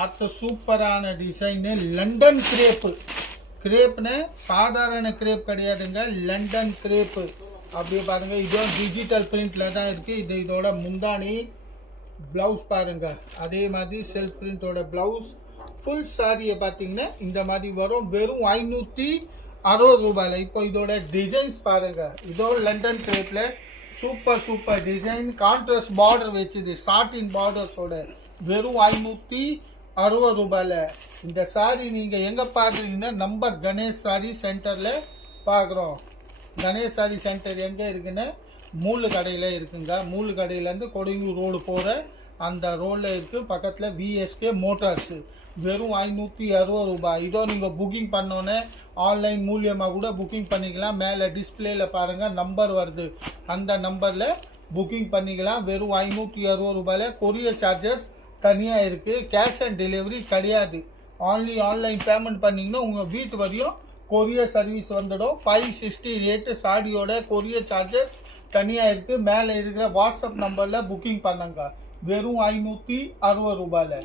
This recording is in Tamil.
அடுத்த சூப்பரான டிசைனு லண்டன் கிரேப்பு. கிரேப்னு சாதாரண கிரேப் கிடையாதுங்க, லண்டன் கிரேப்பு. அப்படியே பாருங்க, இதுவும் டிஜிட்டல் பிரிண்ட்ல தான் இருக்கு. இதோட முந்தானி பிளவுஸ் பாருங்க, அதே மாதிரி செல்ஃப் பிரிண்டோட பிளவுஸ். ஃபுல் சாரியை பார்த்தீங்கன்னா இந்த மாதிரி வரும், வெறும் 560 ரூபாயில். இப்போ இதோட டிசைன்ஸ் பாருங்க, இதோட லண்டன் கிரேப்ல சூப்பர் டிசைன், கான்ட்ராஸ்ட் பார்டர் வச்சுது, சாட்டின் பார்டர்ஸோட, வெறும் 560 ரூபாயில். இந்த சாரி நீங்கள் எங்கே பார்க்குறீங்கன்னா நம்ம கணேஷ் சாரி சென்டரில் பார்க்குறோம். கணேஷ் சாரி சென்டர் எங்கே இருக்குன்னா மூலு கடையில் இருக்குங்க. மூலு கடையிலேருந்து கொடுங்கூர் ரோடு போகிற அந்த ரோடில் இருக்குது, பக்கத்தில் விஎஸ்கே மோட்டார்ஸு. வெறும் 560 ரூபாய். இதோ நீங்கள் புக்கிங் பண்ணோன்னே ஆன்லைன் மூலியமாக கூட புக்கிங் பண்ணிக்கலாம். மேலே டிஸ்பிளேயில் பாருங்கள் நம்பர் வருது, அந்த நம்பரில் புக்கிங் பண்ணிக்கலாம். வெறும் 560 ரூபாயில். கொரியர் சார்ஜஸ் தனியாக இருக்குது, கேஷ் ஆன் டெலிவரி கிடையாது. ஆன்லைன் பேமெண்ட் பண்ணிங்கன்னா உங்கள் வீட்டு வரையும் கொரியர் சர்வீஸ் வந்துடும். 560 ரேட்டு சாடியோட கொரியர் சார்ஜஸ் தனியாக இருக்குது. மேலே இருக்கிற வாட்ஸ்அப் நம்பரில் புக்கிங் பண்ணுங்க, வெறும் 560 ரூபாயில்.